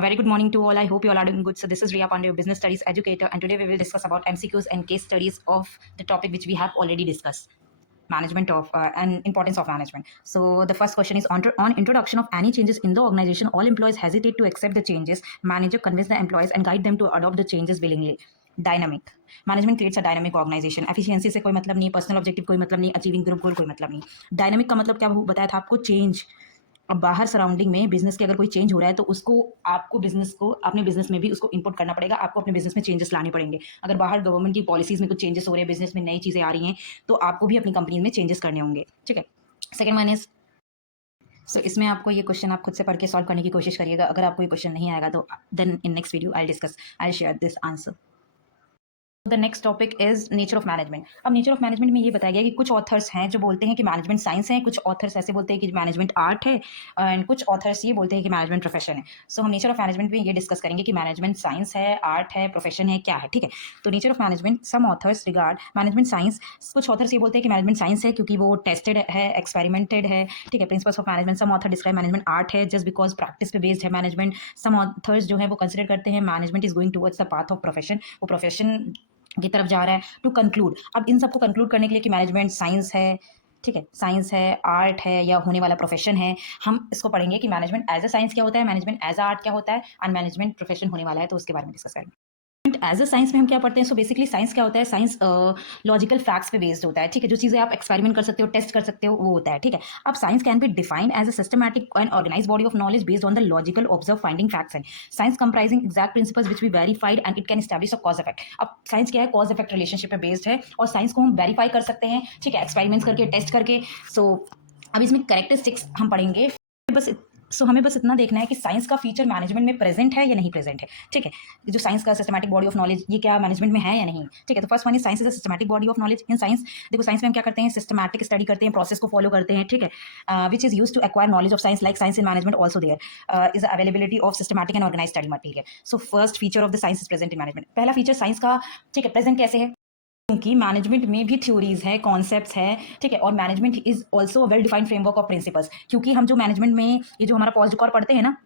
A very good morning to all. I hope you all are doing good. So this is Riya Pandey, business studies educator, and today we will discuss about MCQs and case studies of the topic which we have already discussed, management of and importance of management. So the first question is on introduction of any changes in the organization, all employees hesitate to accept the changes. Manager convince the employees and guide them to adopt the changes willingly. Dynamic management creates a dynamic organization. Efficiency से कोई मतलब नहीं, personal objective कोई मतलब नहीं, achieving group गोल कोई मतलब नहीं. डायनामिक का मतलब क्या बताया था आपको? चेंज. अब बाहर सराउंडिंग में बिजनेस के अगर कोई चेंज हो रहा है तो उसको आपको बिजनेस को अपने बिजनेस में भी उसको इंपोर्ट करना पड़ेगा. आपको अपने बिजनेस में चेंजेस लाने पड़ेंगे. अगर बाहर गवर्नमेंट की पॉलिसीज में कुछ चेंजेस हो रहे हैं, बिजनेस में नई चीज़ें आ रही हैं, तो आपको भी अपनी कंपनी में चेंजेस करने होंगे. ठीक है. सेकेंड वन इज इसमें आपको ये क्वेश्चन आप खुद से पढ़ के सॉल्व करने की कोशिश करिएगा. अगर आपको ये क्वेश्चन नहीं आएगा तो then in next video I share this answer. The next topic is nature of management. अब नेचर ऑफ मैनेजमेंट में ये बताया गया कि कुछ ऑथर्स हैं जो बोलते हैं कि मैनेजमेंट साइंस है, कुछ ऑथर्स ऐसे बोलते हैं कि मैनेजमेंट आर्ट है, एंड कुछ ऑथर्स ये बोलते हैं कि मैनेजमेंट प्रोफेशन है. सो हम नेचर ऑफ मैनेजमेंट में ये डिस्कस करेंगे कि मैनेजमेंट साइंस है, आर्ट है, प्रोफेशन है, क्या है. ठीक है. तो nature of management, some authors regard management science. कुछ ऑथर्स ये बोलते हैं कि मैनेजमेंट साइंस है क्योंकि वो टेस्टेड है, एक्सपेरिमेंटेड है. ठीक है. Principles of management. Some author describe management art है जस्ट बिकॉज प्रैक्टिस पे बेस्ड है मैनेजमेंट. सम ऑथर्स जो है वो कंसिडर करते हैं management is going towards the path of profession, वो प्रोफेशन की तरफ जा रहा है. टू कंक्लूड, अब इन सबको कंक्लूड करने के लिए कि मैनेजमेंट साइंस है, ठीक है, साइंस है, आर्ट है, या होने वाला प्रोफेशन है, हम इसको पढ़ेंगे कि मैनेजमेंट एज अ साइंस क्या होता है, मैनेजमेंट एज अ आर्ट क्या होता है, एंड मैनेजमेंट प्रोफेशन होने वाला है तो उसके बारे में डिस्कस करेंगे. एज अ साइंस में हम क्या पढ़ते हैं? सो बेसिकली साइंस क्या होता है? साइंस लॉजिकल फैक्ट्स पे बेस्ड होता है. ठीक है. जो चीज़ें आप एक्सपेरिमेंट कर सकते हो, टेस्ट कर सकते हो, वो होता है. ठीक है. अब science can be defined as a systematic and organise body of knowledge based on the logical observe finding facts and science comprising exact principles which be verified and it can establish a cause effect. अब science क्या है? Cause effect relationship पे based है और science को हम verify कर सकते हैं. ठीक है. एक्सपेरिमेंट्स करके, टेस्ट करके. सो अब इसमें कैरेक्टरिस्टिक्स हम पढ़ेंगे. बस हमें बस इतना देखना है कि साइंस का फीचर मैनेजमेंट में प्रेजेंट है या नहीं प्रेजेंट है. ठीक है. जो साइंस का सिस्टमैटिक बॉडी ऑफ नॉलेज, ये क्या मैनेजमेंट में है या नहीं. ठीक है. तो first one is science is a systematic body of knowledge. In science देखो, साइंस में हम क्या करते हैं? सिस्टमैटिक स्टडी करते हैं, प्रोसेस को फॉलो करते हैं. ठीक है. Which is use to acquire knowledge of science like science in management also there is availability of systematic and organise study material. So first feature of the science is present in management. पहला feature science का, ठीक है, present कैसे है? क्योंकि management में भी theories है, कॉन्सेप्ट्स है. ठीक है. और management is also well defined framework of principles. क्योंकि हम जो मैनेजमेंट में ये जो हमारा पॉज्ड कॉर पढ़ते हैं ना,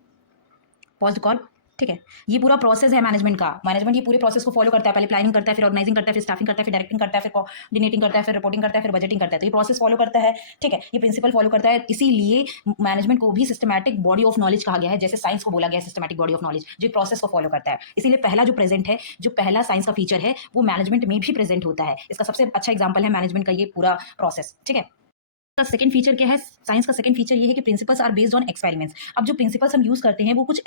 पॉज्ड कॉर, ठीक है, ये पूरा प्रोसेस है मैनेजमेंट का. मैनेजमेंट ये पूरे प्रोसेस को फॉलो करता है. पहले प्लानिंग करता है, फिर ऑर्गेनाइजिंग करता है, फिर स्टाफिंग करता है, फिर डायरेक्टिंग करता है, फिर कोऑर्डिनेटिंग करता है, फिर रिपोर्टिंग करता है, फिर बजटिंग करता है. तो ये प्रोसेस फॉलो करता है. ठीक है. ये प्रिंसिपल फॉलो करता है. इसीलिए मैनेजमेंट को भी सिस्टमैटिक बॉडी ऑफ नॉलेज कहा गया है, जैसे साइंस को बोला गया है सिस्टमैटिक बॉडी ऑफ नॉलेज, जो प्रोसेस को फॉलो करता है. इसीलिए पहला जो प्रेजेंट है, जो पहला साइंस का फीचर है, वो मैनेजमेंट में भी प्रेजेंट होता है. इसका सबसे अच्छा एग्जाम्पल है मैनेजमेंट का ये पूरा प्रोसेस. ठीक है. का सेकंड फीचर क्या है? साइंस का सेकंड फीचर ये है कि principles are based on experiments. अब जो प्रिंसिपल्स हम यूज करते हैं वो कुछ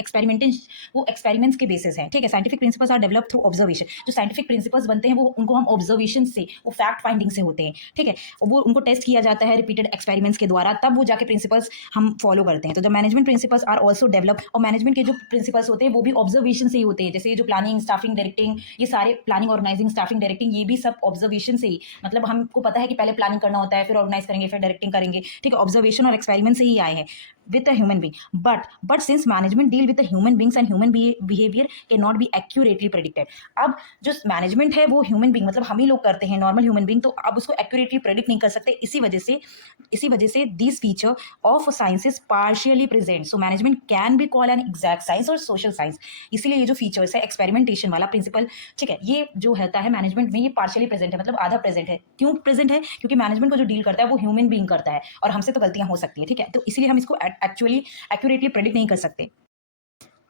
वो एक्सपेरिमेंट्स के बेसिस हैं. ठीक है. Scientific principles are develop through observation. जो साइंटिफिक प्रिंसिपल्स बनते हैं वो उनको हम ऑब्जर्वेशन से, वो फैक्ट फाइंडिंग से होते हैं. ठीक है. वो उनको टेस्ट किया जाता है रिपीटेड एक्सपेरिमेंट्स के द्वारा, तब वो जाके प्रिंसिपल्स हम फॉलो करते हैं. तो the management principles are also develop. और मैनेजमेंट के जो प्रिंसिपल्स होते हैं वो भी ऑब्जर्वेशन से ही होते हैं. जैसे ये जो प्लानिंग, स्टाफिंग, डायरेक्टिंग, ये सारे प्लानिंग, ऑर्गेनाइजिंग, स्टाफिंग, डायरेक्टिंग, ये भी सब ऑब्जर्वेशन से ही, मतलब हमको पता है कि पहले प्लानिंग करना होता है, फिर ऑर्गेनाइज करेंगे, फिर डायरेक्टिंग करेंगे. ठीक है. ऑब्जर्वेशन और एक्सपेरिमेंट से ही आए हैं with a human being. But since management deal with the human beings and human behavior cannot be accurately predicted. अब जो मैनेजमेंट है वो ह्यूमन बींग, मतलब हम ही लोग करते हैं, नॉर्मल ह्यूमन बींग, तो अब उसको एक्यूरेटली प्रेडिक्ट नहीं कर सकते. इसी वजह से this feature of science is partially present. So management can be call an exact science और सोशल साइंस. इसीलिए ये जो फीचर्स है, एक्सपेरिमेंटेशन वाला प्रिंसिपल, ठीक है, ये जो होता है मैनेजमेंट में, ये पार्शियली प्रेजेंट है, मतलब आधा प्रेजेंट है. क्यों प्रेजेंट है? क्योंकि मैनेजमेंट को जो डील करता है वो ह्यूमन बींग करता है और हमसे तो गलतियां हो सकती है. ठीक है. तो इसीलिए हम इसको एक्चुअली एक्यूरेटली प्रेडिक्ट नहीं कर सकते.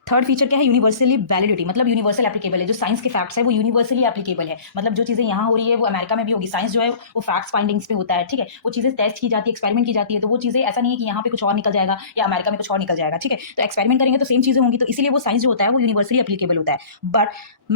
थर्ड फीचर क्या है? यूनिवर्सली वैलिडिटी, मतलब यूनिवर्सल एप्लीकेबल है. जो साइंस के फैक्ट्स है वो यूनिवर्सली एप्लीकेबल है, मतलब जो चीज़ें यहाँ हो रही है वो अमेरिका में भी होगी. साइंस जो है वो फैक्ट्स फाइंडिंग्स पे होता है. ठीक है. वो चीज़ें टेस्ट की जाती है, एक्सपेरिमेंट की जाती है, तो वो चीज़ें ऐसा नहीं है कि यहाँ पे कुछ और निकल जाएगा या अमेरिका में कुछ और निकल जाएगा. ठीक है. तो एक्सपेरिमेंट करेंगे तो सेम चीज़ें होंगी, तो इसीलिए वो साइंस जो होता है वो यूनिवर्सली एप्लीकेबल होता है. But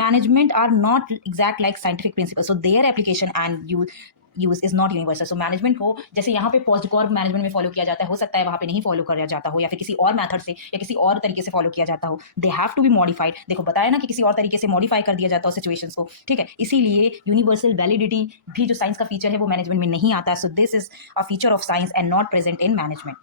management are not exact like scientific principle, so their application and use is not universal. So management को जैसे यहाँ पे पोस्ट कॉर्प मैनेजमेंट में फॉलो किया जाता है, हो सकता है वहाँ पे नहीं फॉलो किया जाता हो, या फिर किसी और मेथड से या किसी और तरीके से फॉलो किया जाता हो. They have to be modified. देखो बताया ना कि किसी और तरीके से मॉडिफाई कर दिया जाता हो सिचुएशंस को. ठीक है. इसीलिए यूनिवर्सल वैलिडिटी भी जो साइंस का फीचर है वो मैनेजमेंट में नहीं आता. So this is a feature of science and not present in management.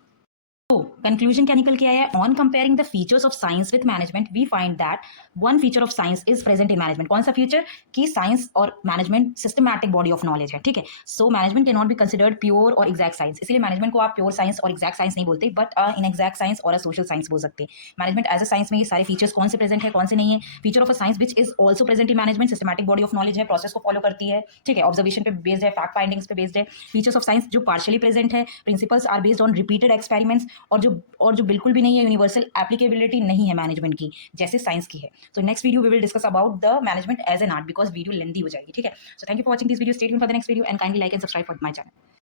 तो कंक्लूजन क्या निकल के आया है? On comparing the features of science with management we find that one feature of science is present in management. कौन सा feature? कि science और management systematic body of knowledge है, ठीक है। So management can not be considered pure और exact science, इसलिए management को आप प्योर साइंस और एग्जैक्ट साइंस नहीं बोलते, बट इन एग्जैक्ट साइंस और सोशल साइंस बोल सकते हैं। मैनेजमेंट एज अ साइंस में ये सारे फीचर्स कौन से प्रेजेंट है, कौन से नहीं है? Feature of a science which is also present in management, systematic body of knowledge है, प्रोसेस को फॉलो करती है, ठीक है, ऑब्जर्वेशन पे बेस्ड है, फैक्ट फाइंडिंग्स पे बेस्ड है। फीचर्स ऑफ साइंस जो पार्शियली प्रेजेंट है, principles are based on repeated experiments, और जो बिल्कुल भी नहीं है, यूनिवर्सल एप्लीकेबिलिटी नहीं है मैनेजमेंट की जैसे साइंस की है। तो next video we will discuss about the management as an art, because video lengthy हो जाएगी, ठीक है। So thank you for watching this video, stay tuned for the next video and kindly like and subscribe for my channel.